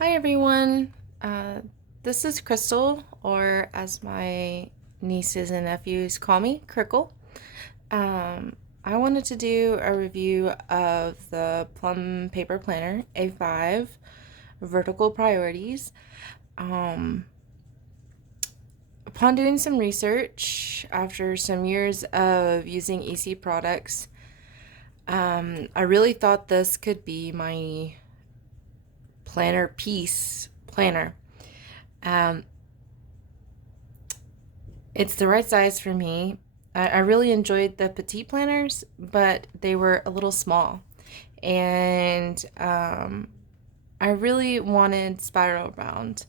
Hi everyone. This is Crystal, or as my nieces and nephews call me, Crickle. I wanted to do a review of the Plum Paper Planner A5 Vertical Priorities. Um, upon doing some research after some years of using EC products, I really thought this could be my planner. Um, It's the right size for me. I really enjoyed the petite planners, but they were a little small. And I really wanted spiral bound.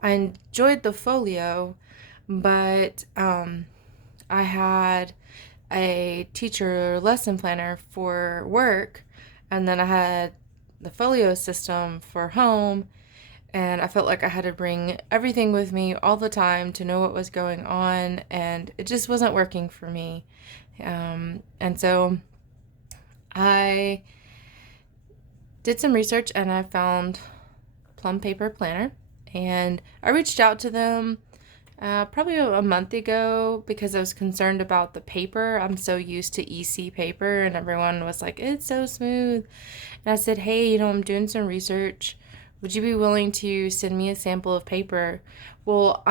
I enjoyed the folio, but I had a teacher lesson planner for work, and then I had the folio system for home, and I felt like I had to bring everything with me all the time to know what was going on, and it just wasn't working for me. And so I did some research and I found Plum Paper Planner, and I reached out to them probably a month ago because I was concerned about the paper. I'm so used to EC paper, and everyone was like, it's so smooth. And I said, hey, I'm doing some research. Would you be willing to send me a sample of paper? Well,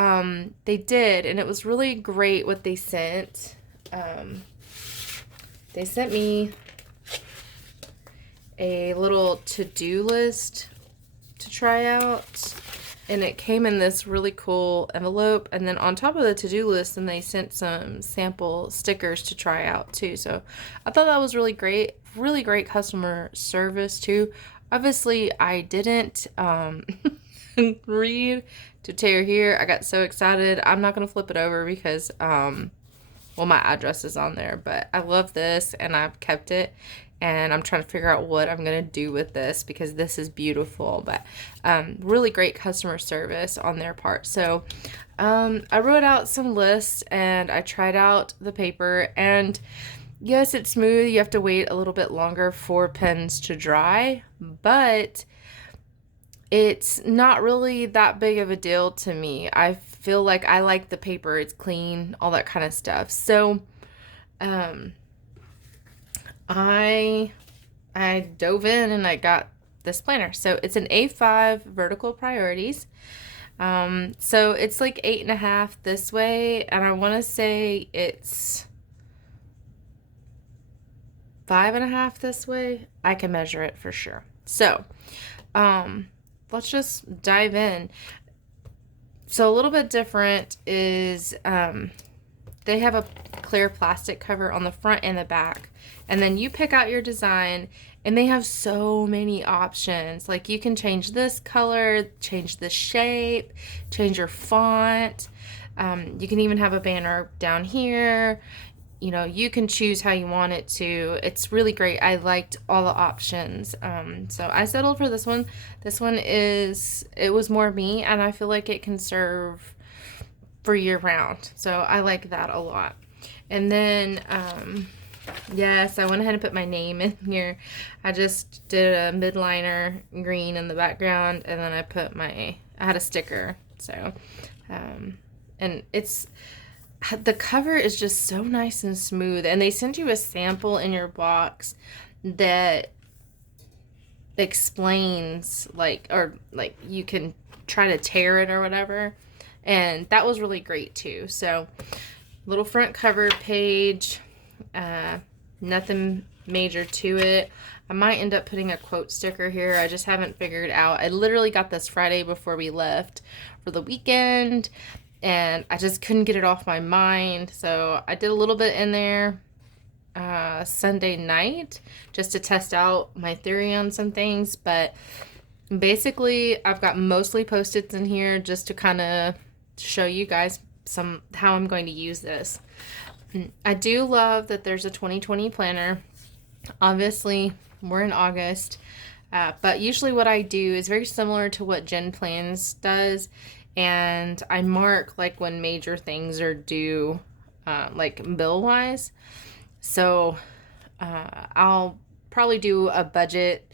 they did, and it was really great what they sent. They sent me a little to-do list to try out, and it came in this really cool envelope, and then on top of the to-do list, then they sent some sample stickers to try out too. So I thought that was really great customer service too. Obviously I didn't read to tear here. I got so excited. I'm not gonna flip it over because well, my address is on there, but I love this and I've kept it, and I'm trying to figure out what I'm gonna do with this because this is beautiful. But really great customer service on their part. So I wrote out some lists and I tried out the paper, and yes, it's smooth. You have to wait a little bit longer for pens to dry, but it's not really that big of a deal to me. I feel like I like the paper. It's clean, all that kind of stuff. So, um, I I dove in and I got this planner. So it's an A5 vertical priorities. So it's like 8.5 this way, and I want to say it's 5.5 this way. I can measure it for sure. So, let's just dive in. So a little bit different is they have a clear plastic cover on the front and the back, and then you pick out your design, and they have so many options. Like you can change this color, change the shape, change your font. You can even have a banner down here. You can choose how you want it to. It's really great. I liked all the options. So I settled for this one. It was more me, and I feel like it can serve for year round. So I like that a lot. And then, yes, I went ahead and put my name in here. I just did a midliner green in the background, and then I had a sticker. So, and the cover is just so nice and smooth, and they send you a sample in your box that explains like you can try to tear it or whatever, and that was really great too. So little front cover page, nothing major to it. I might end up putting a quote sticker here. I just haven't figured it out. I literally got this Friday before we left for the weekend, and I just couldn't get it off my mind. So I did a little bit in there Sunday night just to test out my theory on some things. But basically, I've got mostly Post-its in here just to kind of show you guys how I'm going to use this. I do love that there's a 2020 planner. Obviously, we're in August. But usually what I do is very similar to what Jen Plans does, and I mark like when major things are due, like bill wise. So I'll probably do a budget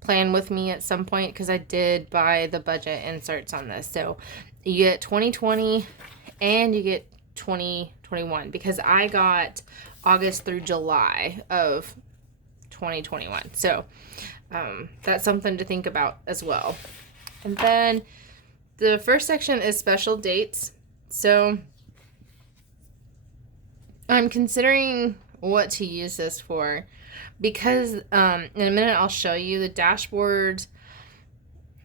plan with me at some point because I did buy the budget inserts on this. So you get 2020 and you get 2021 because I got August through July of 2021. So that's something to think about as well. And then the first section is special dates. So I'm considering what to use this for because in a minute I'll show you the dashboard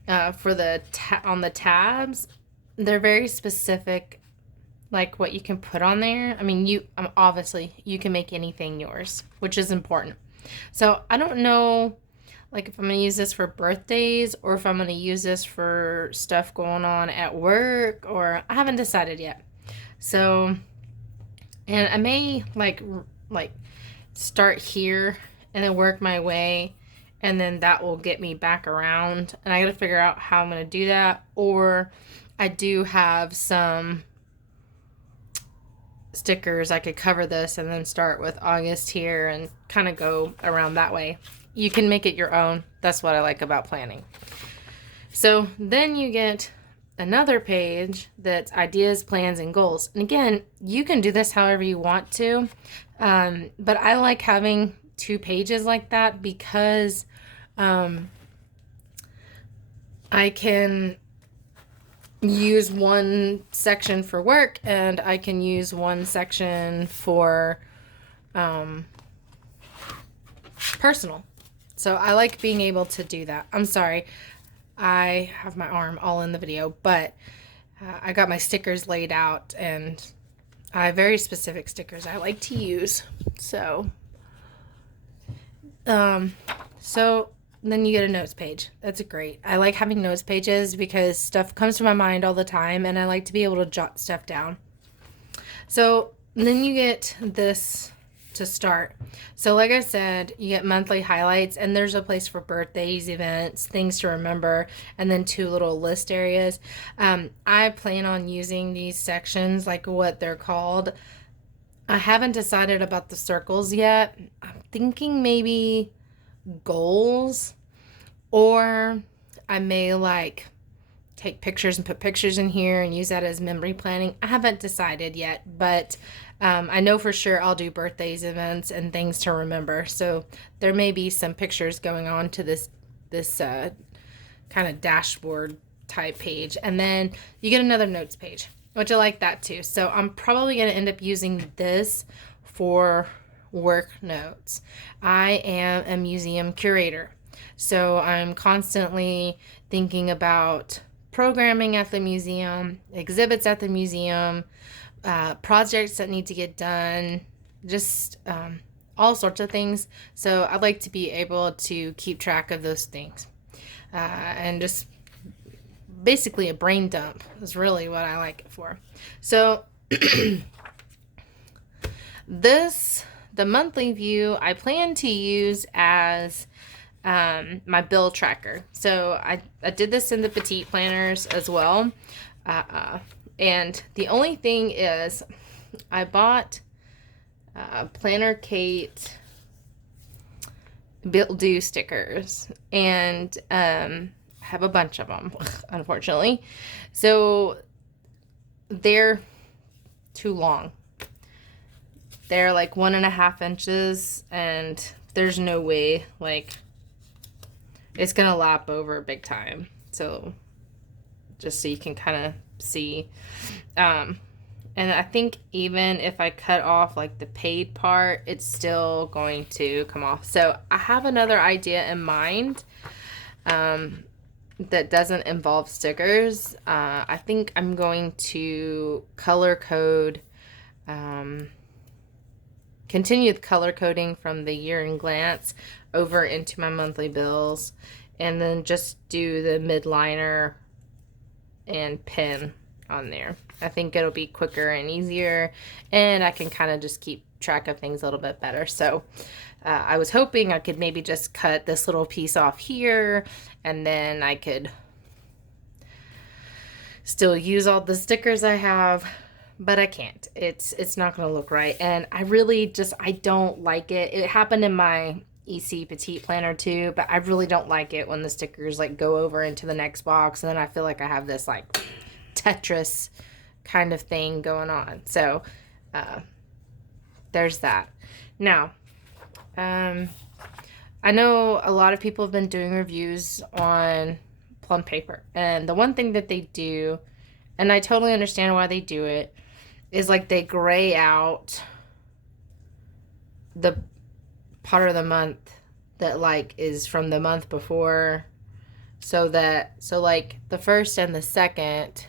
for the on the tabs. They're very specific, like what you can put on there. I mean, obviously you can make anything yours, which is important. So I don't know, like if I'm going to use this for birthdays or if I'm going to use this for stuff going on at work, or I haven't decided yet. So, and I may like start here and then work my way, and then that will get me back around. And I got to figure out how I'm going to do that. Or I do have some stickers I could cover this and then start with August here and kind of go around that way. You can make it your own. That's what I like about planning. So then you get another page that's ideas, plans, and goals. And again, you can do this however you want to, but I like having 2 pages like that because I can use one section for work and I can use one section for personal. So I like being able to do that. I'm sorry, I have my arm all in the video, but I got my stickers laid out and I have very specific stickers I like to use. So then you get a notes page. That's great. I like having notes pages because stuff comes to my mind all the time and I like to be able to jot stuff down. So then you get this to start. So like I said, you get monthly highlights and there's a place for birthdays, events, things to remember, and then 2 little list areas. I plan on using these sections, like what they're called. I haven't decided about the circles yet. I'm thinking maybe goals, or I may like take pictures and put pictures in here and use that as memory planning. I haven't decided yet, but I know for sure I'll do birthdays, events, and things to remember. So there may be some pictures going on to this kind of dashboard type page. And then you get another notes page, which I like that too. So I'm probably going to end up using this for work notes. I am a museum curator, so I'm constantly thinking about programming at the museum, exhibits at the museum, projects that need to get done, just all sorts of things. So I'd like to be able to keep track of those things, and just basically a brain dump is really what I like it for. So the monthly view I plan to use as my bill tracker. So I did this in the petite planners as well. And the only thing is I bought Planner Kate Bill Due stickers, and have a bunch of them, unfortunately. So they're too long. They're like 1.5 inches, and there's no way, like, it's gonna lap over big time. So just so you can kind of see. And I think even if I cut off like the paid part, it's still going to come off. So I have another idea in mind that doesn't involve stickers. I think I'm going to color code, continue the color coding from the year in glance over into my monthly bills, and then just do the midliner and pin on there. I think it'll be quicker and easier, and I can kind of just keep track of things a little bit better. So I was hoping I could maybe just cut this little piece off here, and then I could still use all the stickers I have, but I can't. It's not going to look right, and I really just, I don't like it. It happened in my EC Petite Planner too, but I really don't like it when the stickers like go over into the next box, and then I feel like I have this like Tetris kind of thing going on. So there's that. Now, I know a lot of people have been doing reviews on Plum Paper, and the one thing that they do, and I totally understand why they do it, is like they gray out the part of the month that like is from the month before, so like the first and the second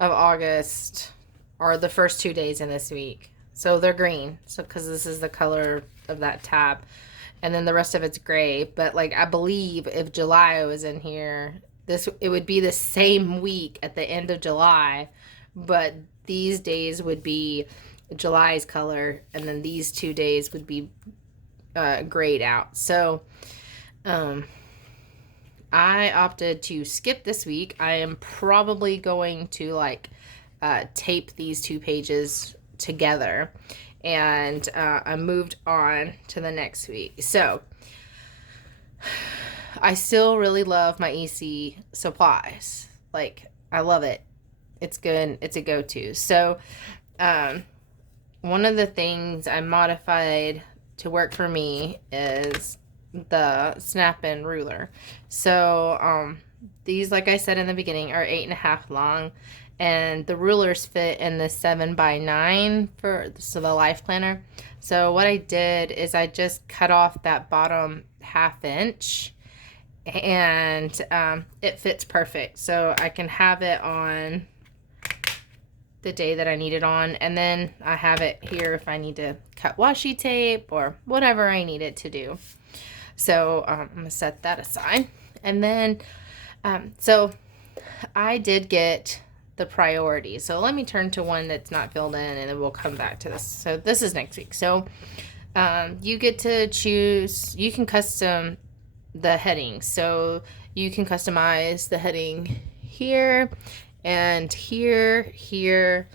of August are the first 2 days in this week. So they're green. So because this is the color of that tab. And then the rest of it's gray. But like I believe if July was in here, it would be the same week at the end of July. But these days would be July's color, and then these 2 days would be grayed out. So I opted to skip this week. I am probably going to like tape these 2 pages together, and I moved on to the next week. So I still really love my EC supplies. Like, I love it. It's good. It's a go-to. So one of the things I modified to work for me is the snap-in ruler. So these, like I said in the beginning, are 8.5 long, and the rulers fit in the 7x9 so the life planner. So what I did is I just cut off that bottom 1/2 inch, and it fits perfect. So I can have it on the day that I need it on, and then I have it here if I need to cut washi tape or whatever I need it to do. So I'm gonna set that aside, and then so I did get the priority. So let me turn to one that's not filled in, and then we'll come back to this. So this is next week. So you get to choose, you can custom the heading. So you can customize the heading here and here,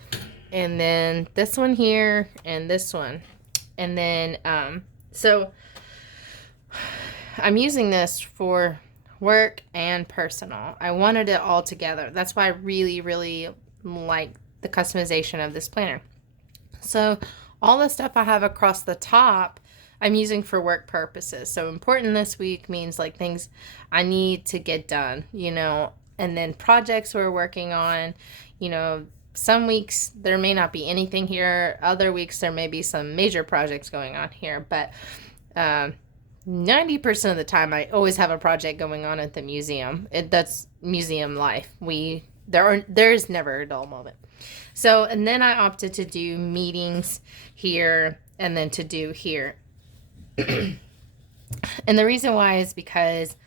and then this one here and this one. And then so I'm using this for work and personal. I wanted it all together. That's why I really, really like the customization of this planner. So all the stuff I have across the top, I'm using for work purposes. So important this week means like things I need to get done, you know, and then projects we're working on. You know, some weeks there may not be anything here. Other weeks there may be some major projects going on here, but 90% of the time I always have a project going on at the museum. That's museum life. There's never a dull moment. So, and then I opted to do meetings here and then to do here. And the reason why is because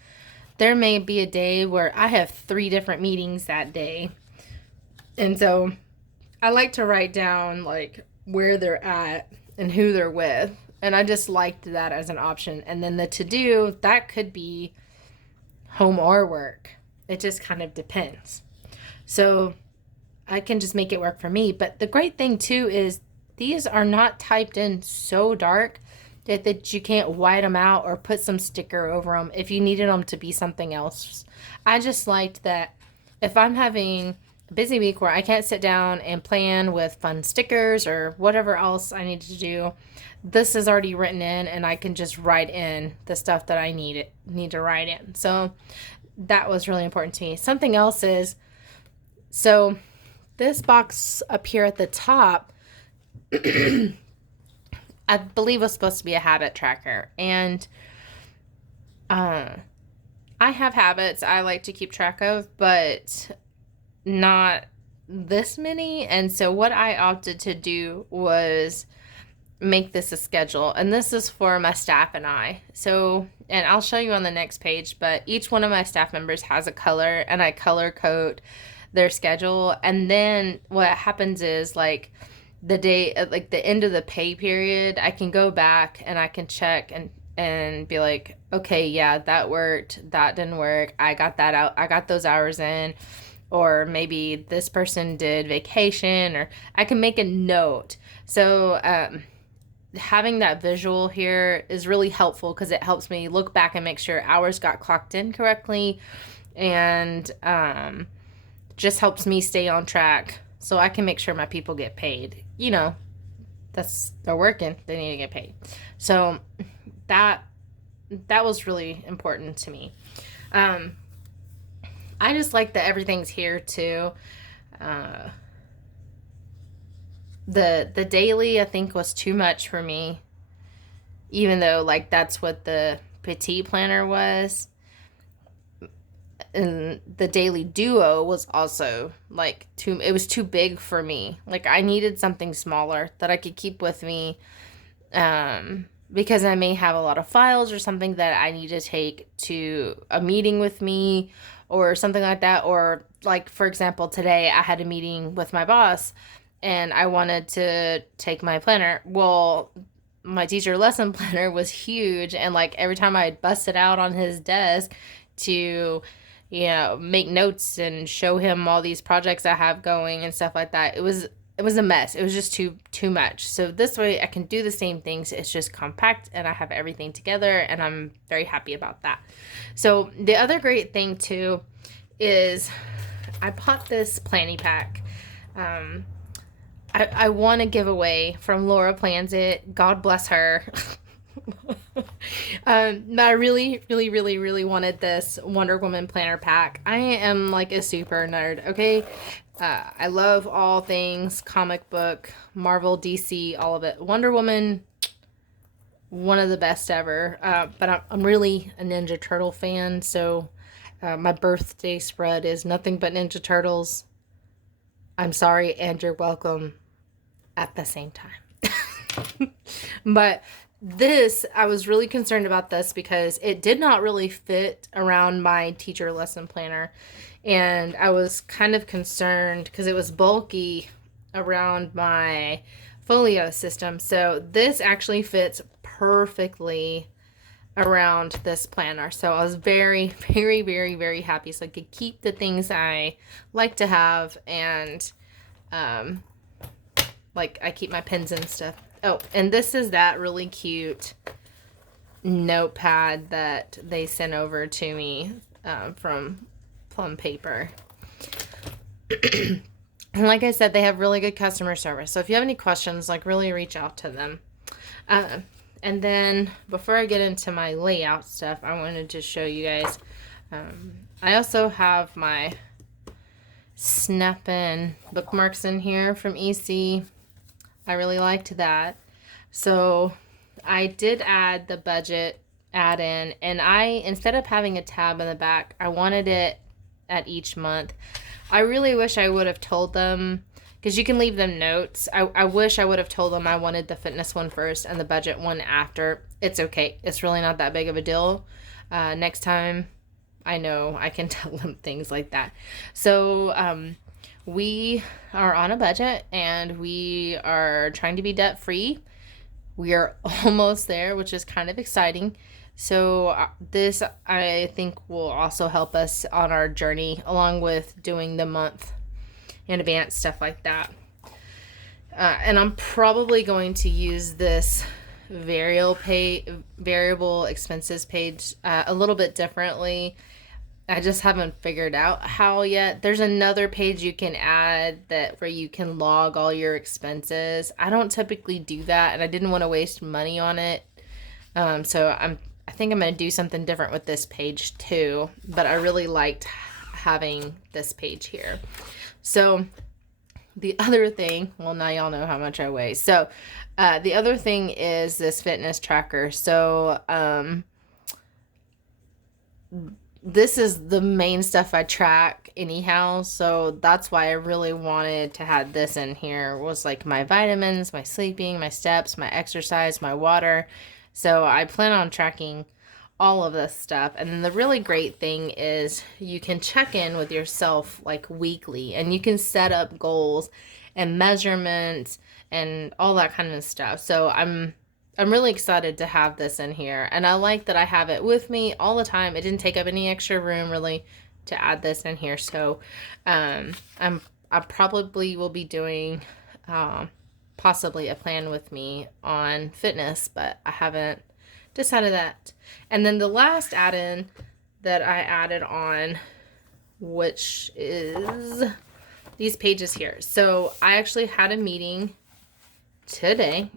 there may be a day where I have 3 different meetings that day. And so I like to write down like where they're at and who they're with. And I just liked that as an option. And then the to-do, that could be home or work. It just kind of depends. So I can just make it work for me. But the great thing, too, is these are not typed in so dark that you can't white them out or put some sticker over them if you needed them to be something else. I just liked that if I'm having a busy week where I can't sit down and plan with fun stickers or whatever else I need to do, this is already written in, and I can just write in the stuff that I need to write in. So that was really important to me. Something else is, so this box up here at the top, I believe was supposed to be a habit tracker. And I have habits I like to keep track of, but not this many. And so what I opted to do was make this a schedule, and this is for my staff and I. So, and I'll show you on the next page, but each one of my staff members has a color, and I color code their schedule. And then what happens is like the day, like the end of the pay period, I can go back and I can check and be like, okay, yeah, that worked, that didn't work, I got that out, I got those hours in. Or maybe this person did vacation, or I can make a note. So having that visual here is really helpful because it helps me look back and make sure hours got clocked in correctly, and just helps me stay on track so I can make sure my people get paid. You know, they're working, they need to get paid. So that was really important to me. I just like that everything's here too. The daily, I think, was too much for me, even though like that's what the petite planner was. And the daily duo was also like it was too big for me. Like I needed something smaller that I could keep with me, because I may have a lot of files or something that I need to take to a meeting with me or something like that. Or like, for example, today I had a meeting with my boss and I wanted to take my planner. Well, my teacher lesson planner was huge, and like every time I'd bust it out on his desk to, you know, make notes and show him all these projects I have going and stuff like that, it was a mess. It was just too much. So this way I can do the same things. It's just compact and I have everything together, and I'm very happy about that. So the other great thing too is I bought this planning pack. I won a giveaway from Laura Plans It. God bless her. I really, really, really, really wanted this Wonder Woman planner pack. I am like a super nerd, okay? I love all things comic book, Marvel, DC, all of it. Wonder Woman, one of the best ever. But I'm really a Ninja Turtle fan, so my birthday spread is nothing but Ninja Turtles. I'm sorry, and you're welcome at the same time. But this, I was really concerned about this because it did not really fit around my teacher lesson planner. And I was kind of concerned because it was bulky around my folio system. So this actually fits perfectly around this planner. So I was very, very, very, very happy. So I could keep the things I like to have, and like I keep my pens and stuff. Oh, and this is that really cute notepad that they sent over to me from Plum Paper. And like I said, they have really good customer service. So if you have any questions, like really reach out to them. And then before I get into my layout stuff, I wanted to show you guys. I also have my snap-in bookmarks in here from EC. I really liked that. So I did add the budget add-in, and instead of having a tab in the back, I wanted it at each month. I really wish I would have told them, because you can leave them notes. I wish I would have told them I wanted the fitness one first and the budget one after. It's okay. It's really not that big of a deal. Next time, I know I can tell them things like that. So we are on a budget, and we are trying to be debt free. We are almost there, which is kind of exciting. So this, I think, will also help us on our journey, along with doing the month in advance, stuff like that. And I'm probably going to use this variable expenses page a little bit differently. I just haven't figured out how yet. There's another page you can add where you can log all your expenses. I don't typically do that, and I didn't want to waste money on it. So I think I'm going to do something different with this page too, but I really liked having this page here. So the other thing, well, now y'all know how much I weigh. So the other thing is this fitness tracker. So this is the main stuff I track anyhow, so that's why I really wanted to have this in here, was like my vitamins, my sleeping, my steps, my exercise, my water. So I plan on tracking all of this stuff. And then the really great thing is you can check in with yourself like weekly, and you can set up goals and measurements and all that kind of stuff. So I'm really excited to have this in here, and I like that I have it with me all the time. It didn't take up any extra room really to add this in here. So I probably will be doing possibly a plan with me on fitness, but I haven't decided that. And then the last add-in that I added on, which is these pages here. So I actually had a meeting today.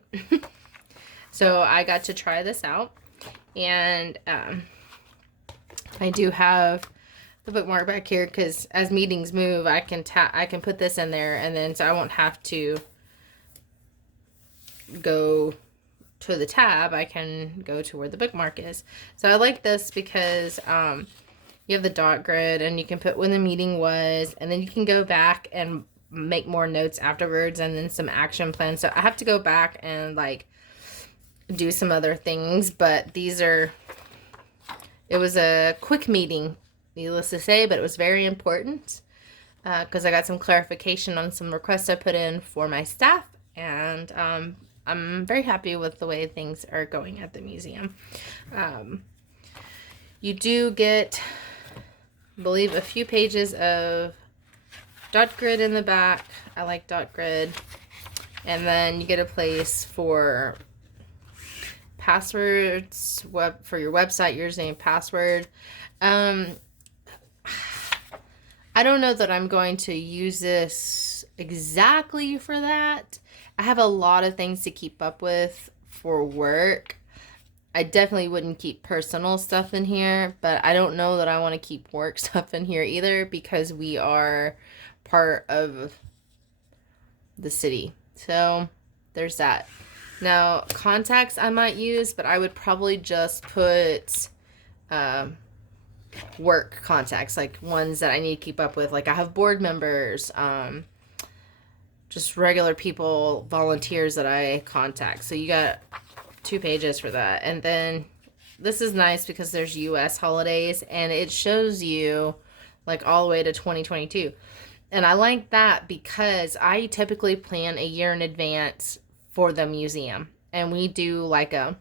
So I got to try this out. And I do have the bookmark back here because as meetings move, I can put this in there, and then so I won't have to go to the tab. I can go to where the bookmark is. So I like this because you have the dot grid, and you can put when the meeting was, and then you can go back and make more notes afterwards, and then some action plans. So I have to go back and like do some other things, but these are, it was a quick meeting, needless to say, but it was very important because I got some clarification on some requests I put in for my staff, and I'm very happy with the way things are going at the museum. You do get, I believe, a few pages of dot grid in the back. I like dot grid. And then you get a place for passwords, for your website, username, password. I don't know that I'm going to use this exactly for that. I have a lot of things to keep up with for work. I definitely wouldn't keep personal stuff in here, but I don't know that I want to keep work stuff in here either because we are part of the city. So there's that. Now, contacts I might use, but I would probably just put work contacts, like ones that I need to keep up with. Like I have board members, just regular people, volunteers that I contact. So you got 2 pages for that. And then this is nice because there's US holidays, and it shows you like all the way to 2022. And I like that because I typically plan a year in advance for the museum. And we do like a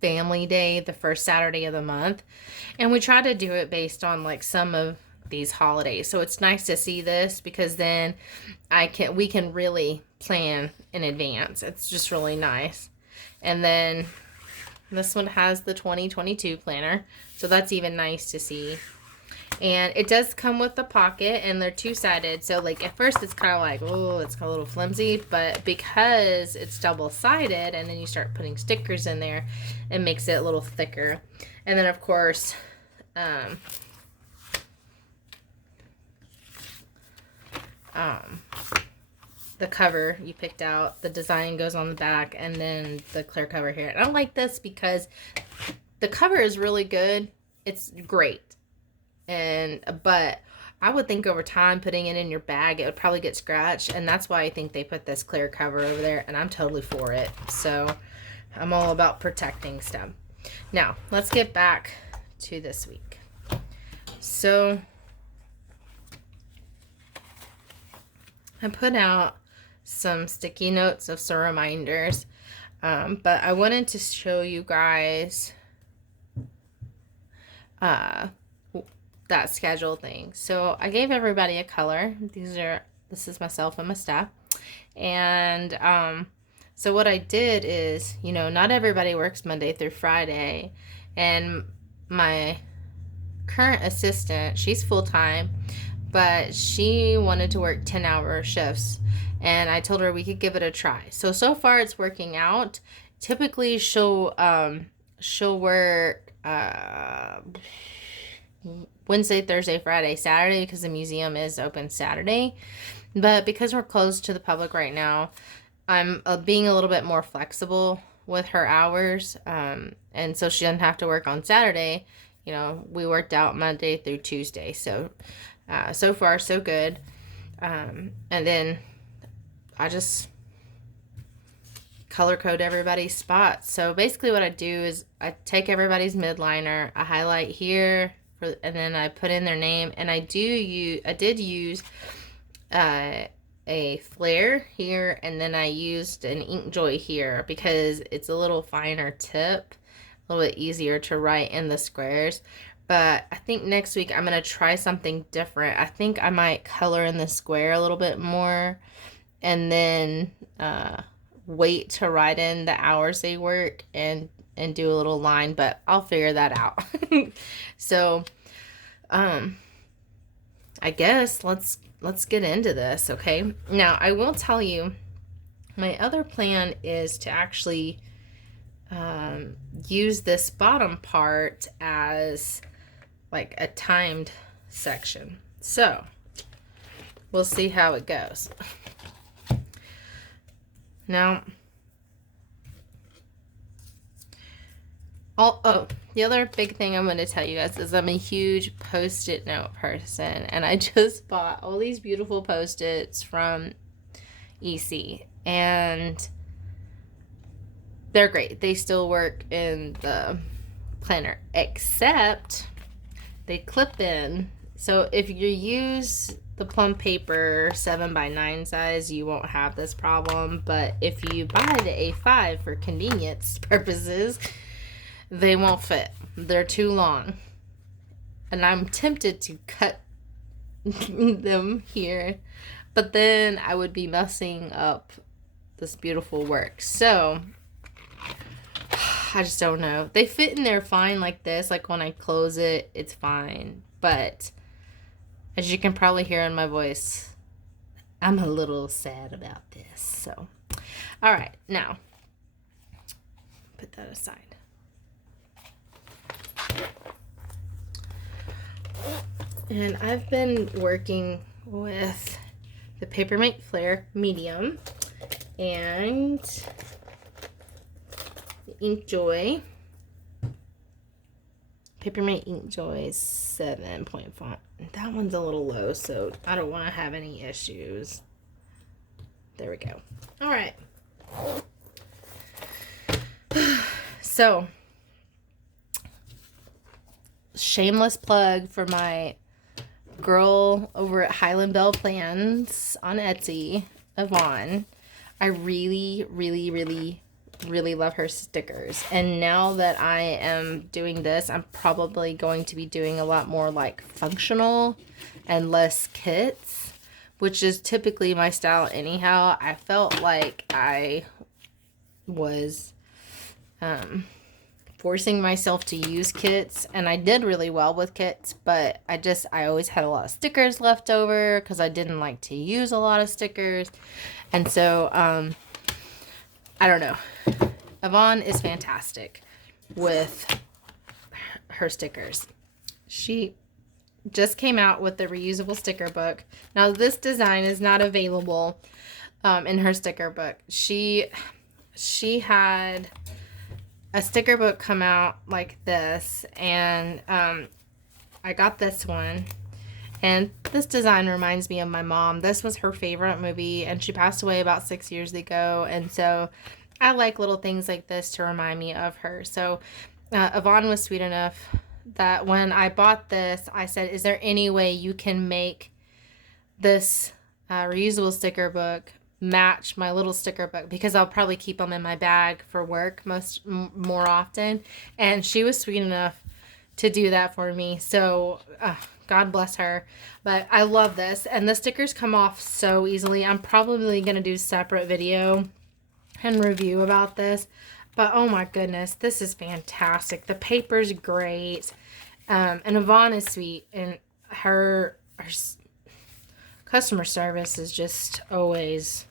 family day the first Saturday of the month. And we try to do it based on like some of these holidays. So it's nice to see this because then we can really plan in advance. It's just really nice. And then this one has the 2022 planner. So that's even nice to see. And it does come with the pocket, and they're 2-sided. So like at first it's kind of like, oh, it's a little flimsy, but because it's double-sided and then you start putting stickers in there, it makes it a little thicker. And then of course, the cover you picked out, the design goes on the back, and then the clear cover here. And I like this because the cover is really good. It's great. But I would think over time putting it in your bag, it would probably get scratched, and that's why I think they put this clear cover over there, and I'm totally for it. So I'm all about protecting stuff. Now let's get back to this week. So I put out some sticky notes of some reminders, but I wanted to show you guys that schedule thing. So I gave everybody a color. This is myself and my staff. And so what I did is, not everybody works Monday through Friday. And my current assistant, she's full-time, but she wanted to work 10-hour shifts. And I told her we could give it a try. So far it's working out. Typically she'll work Wednesday, Thursday, Friday, Saturday, because the museum is open Saturday. But because we're closed to the public right now, I'm being a little bit more flexible with her hours. And so she doesn't have to work on Saturday. We worked out Monday through Tuesday. So far, so good. And then I just color code everybody's spots. So basically what I do is I take everybody's midliner, I highlight here, and then I put in their name, and I did use a Flair here, and then I used an Inkjoy here because it's a little finer tip, a little bit easier to write in the squares. But I think next week I'm going to try something different. I think I might color in the square a little bit more and then wait to write in the hours they work and do a little line, but I'll figure that out. So, I guess let's get into this, okay? Now, I will tell you, my other plan is to actually use this bottom part as like a timed section. So, we'll see how it goes. Now, the other big thing I'm going to tell you guys is I'm a huge Post-it note person, and I just bought all these beautiful Post-its from EC, and they're great. They still work in the planner, except they clip in. So if you use the Plum Paper 7x9 size, you won't have this problem, but if you buy the A5 for convenience purposes, they won't fit. They're too long. And I'm tempted to cut them here, but then I would be messing up this beautiful work. So, I just don't know. They fit in there fine like this. Like when I close it, it's fine. But as you can probably hear in my voice, I'm a little sad about this. So, all right. Now, put that aside. And I've been working with the Papermate Flair medium and the Inkjoy. Papermate Inkjoy 7-point font. That one's a little low, so I don't want to have any issues. There we go. All right. So, shameless plug for my girl over at Highland Belle Plans on Etsy, Yvonne. I really, really, really, really love her stickers. And now that I am doing this, I'm probably going to be doing a lot more like functional and less kits, which is typically my style anyhow. I felt like I was forcing myself to use kits, and I did really well with kits, but I always had a lot of stickers left over because I didn't like to use a lot of stickers. And so I don't know, Yvonne is fantastic with her stickers. She just came out with the reusable sticker book. Now this design is not available in her sticker book. She had a sticker book come out like this, and I got this one, and this design reminds me of my mom. This was her favorite movie, and she passed away about 6 years ago, and so I like little things like this to remind me of her. So Yvonne was sweet enough that when I bought this, I said, is there any way you can make this reusable sticker book match my little sticker book, because I'll probably keep them in my bag for work more often. And she was sweet enough to do that for me, so God bless her. But I love this, and the stickers come off so easily. I'm probably gonna do a separate video and review about this, but oh my goodness, this is fantastic. The paper's great, and Yvonne is sweet, and her customer service is just always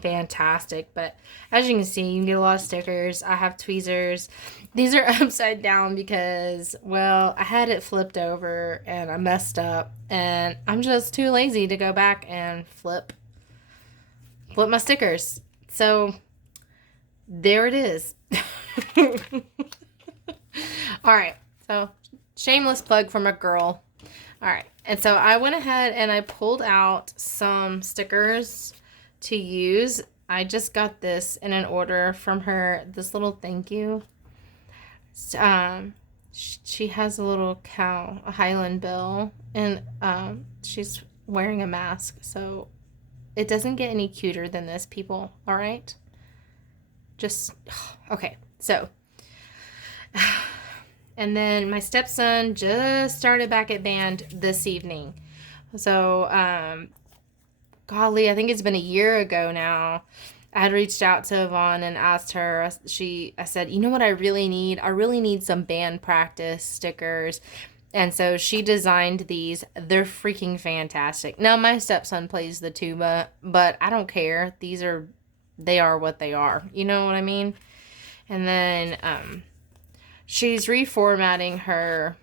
fantastic. But as you can see, you can get a lot of stickers. I have tweezers. These are upside down because, well, I had it flipped over and I messed up, and I'm just too lazy to go back and flip my stickers. So there it is. All right, so shameless plug from a girl. All right, and so I went ahead and I pulled out some stickers to use. I just got this in an order from her, this little thank you. She has a little cow, a Highland Belle, and she's wearing a mask, so it doesn't get any cuter than this, people. All right, just okay. So and then my stepson just started back at band this evening. So golly, I think it's been a year ago now. I had reached out to Yvonne and asked her, I said, you know what I really need? I really need some band practice stickers. And so she designed these. They're freaking fantastic. Now, my stepson plays the tuba, but I don't care. They are what they are. You know what I mean? And then she's reformatting her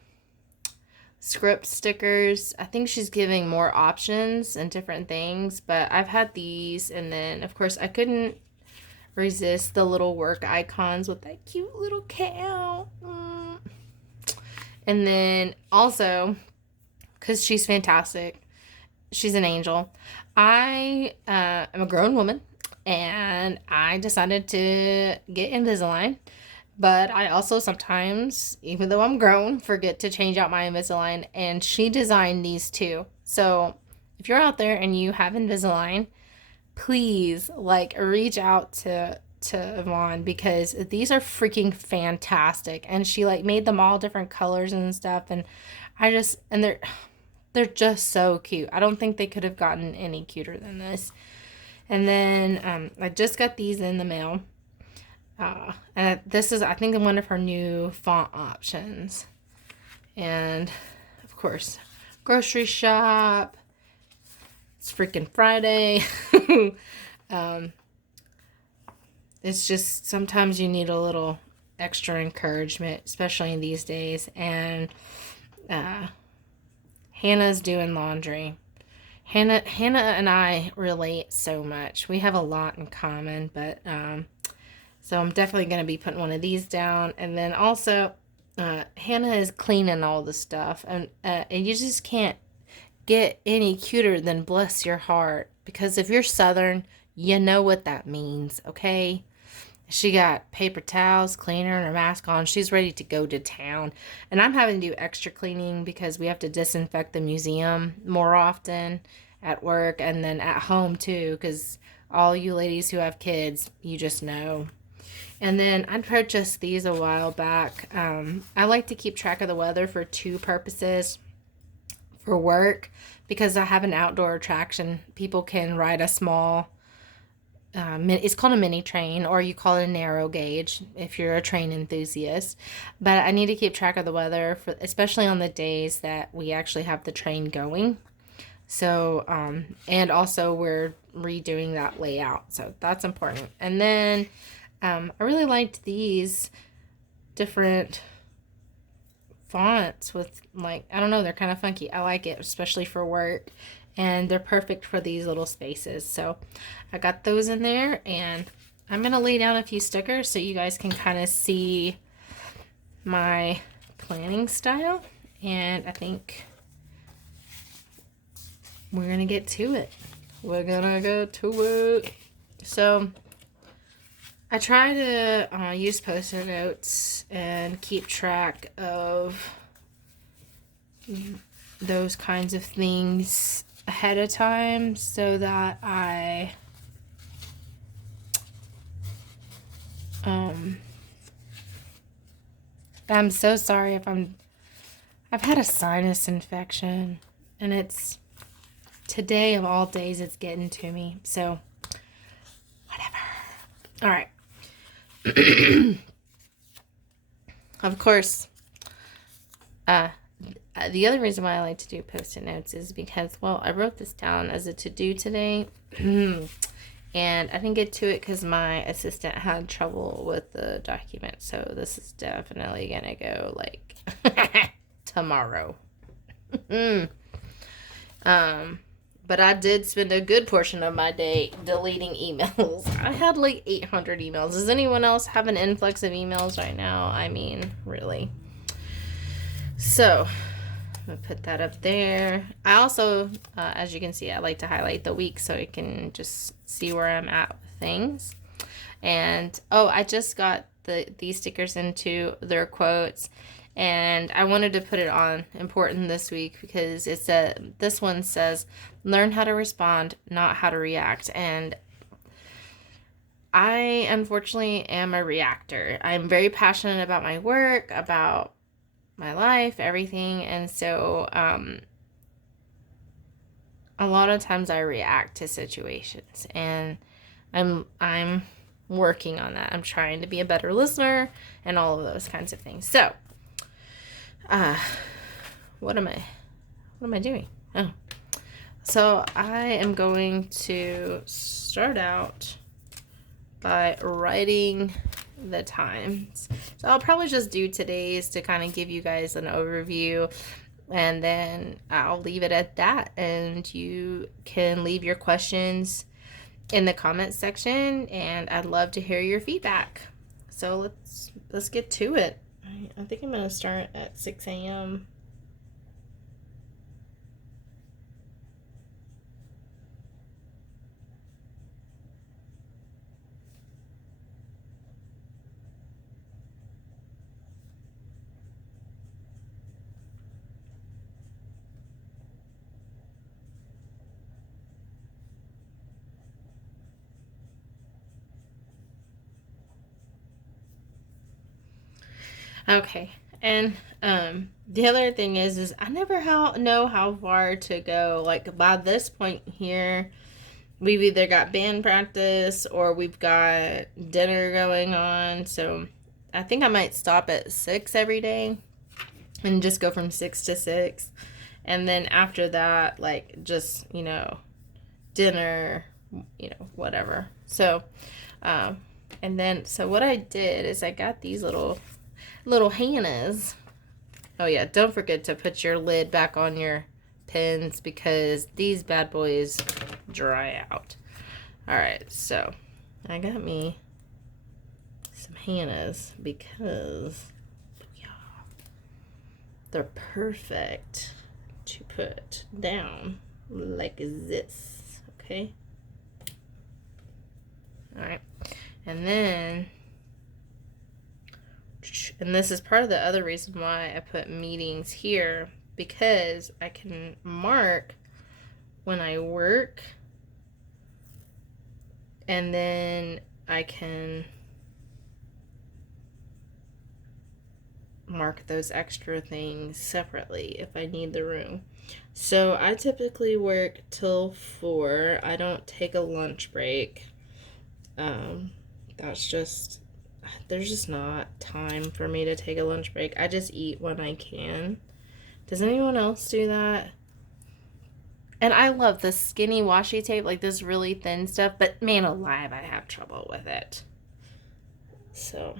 script stickers. I think she's giving more options and different things, but I've had these, and then of course I couldn't resist the little work icons with that cute little cow. And then also, because she's fantastic, she's an angel, I am a grown woman, and I decided to get Invisalign. But I also sometimes, even though I'm grown, forget to change out my Invisalign. And she designed these too. So if you're out there and you have Invisalign, please reach out to Yvonne, because these are freaking fantastic. And she made them all different colors and stuff. And they're just so cute. I don't think they could have gotten any cuter than this. And then I just got these in the mail. And this is, I think, one of her new font options. And, of course, grocery shop. It's freaking Friday. It's just, sometimes you need a little extra encouragement, especially in these days. And Hannah's doing laundry. Hannah and I relate so much. We have a lot in common, but... So I'm definitely going to be putting one of these down. And then also, Hannah is cleaning all the stuff. And you just can't get any cuter than bless your heart. Because if you're Southern, you know what that means, okay? She got paper towels, cleaner, and her mask on. She's ready to go to town. And I'm having to do extra cleaning because we have to disinfect the museum more often at work. And then at home, too. Because all you ladies who have kids, you just know. And then I purchased these a while back. I like to keep track of the weather for two purposes. For work, because I have an outdoor attraction. People can ride a small, it's called a mini train, or you call it a narrow gauge if you're a train enthusiast. But I need to keep track of the weather, especially on the days that we actually have the train going. So, and also we're redoing that layout. So that's important. And then... I really liked these different fonts with, I don't know, they're kind of funky. I like it, especially for work, and they're perfect for these little spaces. So I got those in there, and I'm going to lay down a few stickers so you guys can kind of see my planning style, and I think we're going to get to it. We're going to go to it. So... I try to use Post-it notes and keep track of those kinds of things ahead of time so that I'm so sorry if I've had a sinus infection, and it's, today of all days, it's getting to me, so whatever. All right. Of course, the other reason why I like to do Post-it notes is because, well, I wrote this down as a to-do today, and I didn't get to it because my assistant had trouble with the document, so this is definitely gonna go, tomorrow. But I did spend a good portion of my day deleting emails. I had 800 emails. Does anyone else have an influx of emails right now? I mean, really. So, I'm going to put that up there. I also, as you can see, I like to highlight the week so I can just see where I'm at with things. And, I just got these stickers into their quotes. And I wanted to put it on important this week because this one says, learn how to respond, not how to react. And I, unfortunately, am a reactor. I'm very passionate about my work, about my life, everything. And so a lot of times I react to situations, and I'm working on that. I'm trying to be a better listener and all of those kinds of things. So, what am I doing? Oh. So I am going to start out by writing the times. So I'll probably just do today's to kind of give you guys an overview, and then I'll leave it at that, and you can leave your questions in the comments section, and I'd love to hear your feedback. So let's get to it. I think I'm going to start at 6 a.m. Okay, and the other thing is I never know how far to go. Like, by this point here, we've either got band practice or we've got dinner going on. So I think I might stop at 6 every day and just go from 6 to 6. And then after that, like, just, dinner, whatever. So, and then, so what I did is I got these little Hannahs. Oh yeah, don't forget to put your lid back on your pens because these bad boys dry out. Alright, so I got me some Hannahs because they're perfect to put down like this. Okay? Alright. And then, and this is part of the other reason why I put meetings here, because I can mark when I work, and then I can mark those extra things separately if I need the room. So I typically work till 4. I don't take a lunch break. There's just not time for me to take a lunch break. I just eat when I can. Does anyone else do that? And I love the skinny washi tape, like this really thin stuff, but man alive, I have trouble with it. So,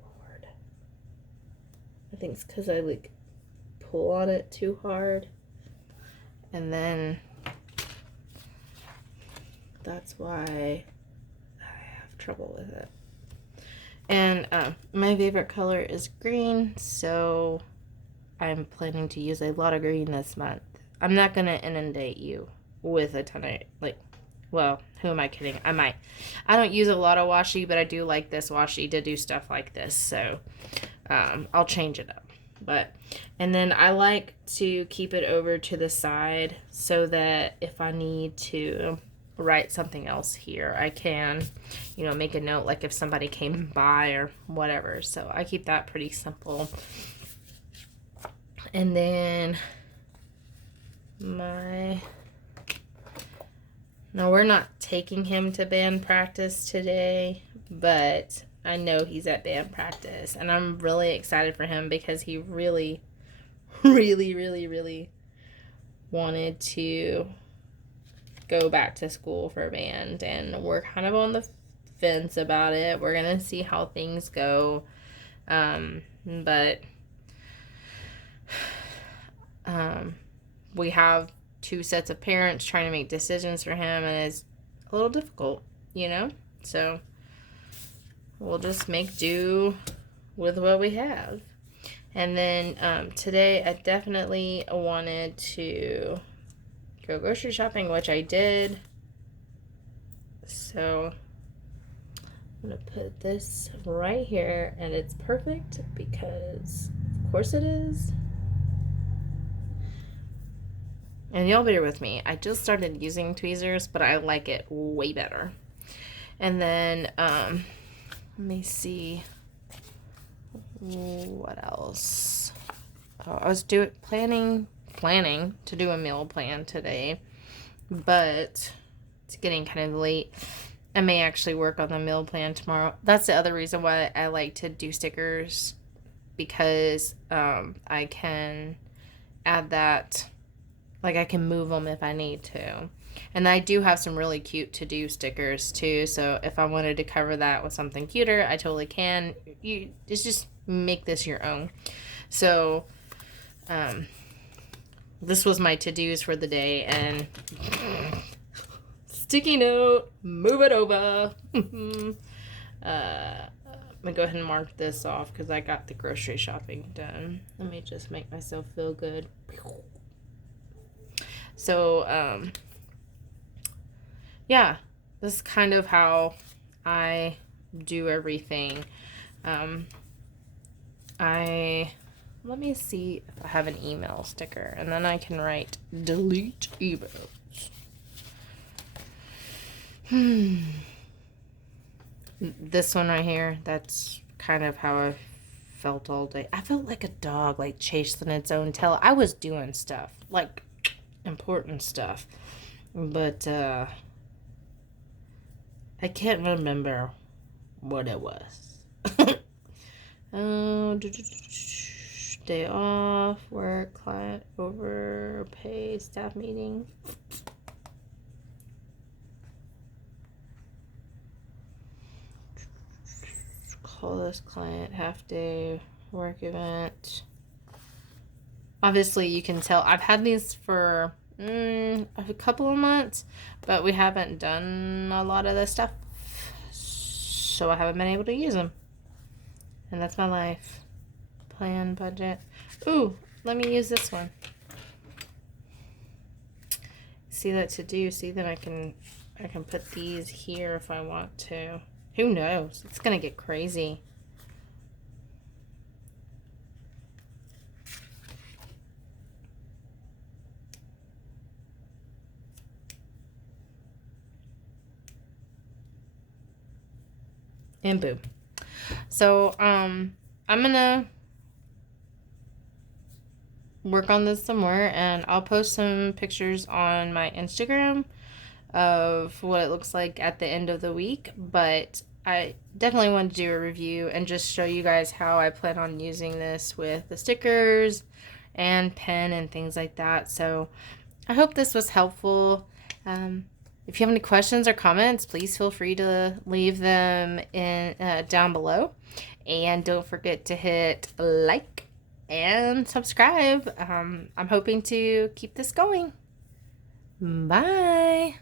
Lord. I think it's because I like pull on it too hard. And then that's why I have trouble with it. And my favorite color is green, so I'm planning to use a lot of green this month. I'm not going to inundate you with a ton of, well, who am I kidding? I might. I don't use a lot of washi, but I do like this washi to do stuff like this, so I'll change it up. And then I like to keep it over to the side so that if I need to write something else here, I can, make a note, like if somebody came by or whatever. So I keep that pretty simple. And then no, we're not taking him to band practice today, but I know he's at band practice, and I'm really excited for him because he really, really, really, really wanted to go back to school for band, and we're kind of on the fence about it. We're gonna see how things go, but we have 2 sets of parents trying to make decisions for him, and it's a little difficult, so we'll just make do with what we have. And then today I definitely wanted to go grocery shopping, which I did. So I'm going to put this right here, and it's perfect because of course it is. And y'all bear with me. I just started using tweezers, but I like it way better. And then let me see what else. I was planning to do a meal plan today, but it's getting kind of late. I may actually work on the meal plan tomorrow. That's the other reason why I like to do stickers, because I can add that, like I can move them if I need to. And I do have some really cute to-do stickers too, so if I wanted to cover that with something cuter, I totally can. It's just make this your own. So this was my to-dos for the day, and sticky note, move it over. I'm gonna go ahead and mark this off because I got the grocery shopping done. Let me just make myself feel good. So yeah, this is kind of how I do everything. Let me see if I have an email sticker, and then I can write delete emails. This one right here, that's kind of how I felt all day. I felt like a dog, like chasing its own tail. I was doing stuff, like important stuff, but I can't remember what it was. Day off, work, client, overpay, staff meeting. Call this client, half day, work event. Obviously, you can tell I've had these for a couple of months, but we haven't done a lot of this stuff, so I haven't been able to use them. And that's my life. Plan, budget. Ooh, let me use this one. See that to-do? See that I can put these here if I want to. Who knows? It's gonna get crazy. And boom. So I'm gonna work on this some more, and I'll post some pictures on my Instagram of what it looks like at the end of the week, but I definitely want to do a review and just show you guys how I plan on using this with the stickers and pen and things like that. So I hope this was helpful. If you have any questions or comments, please feel free to leave them in down below, and don't forget to hit like and subscribe. I'm hoping to keep this going. Bye.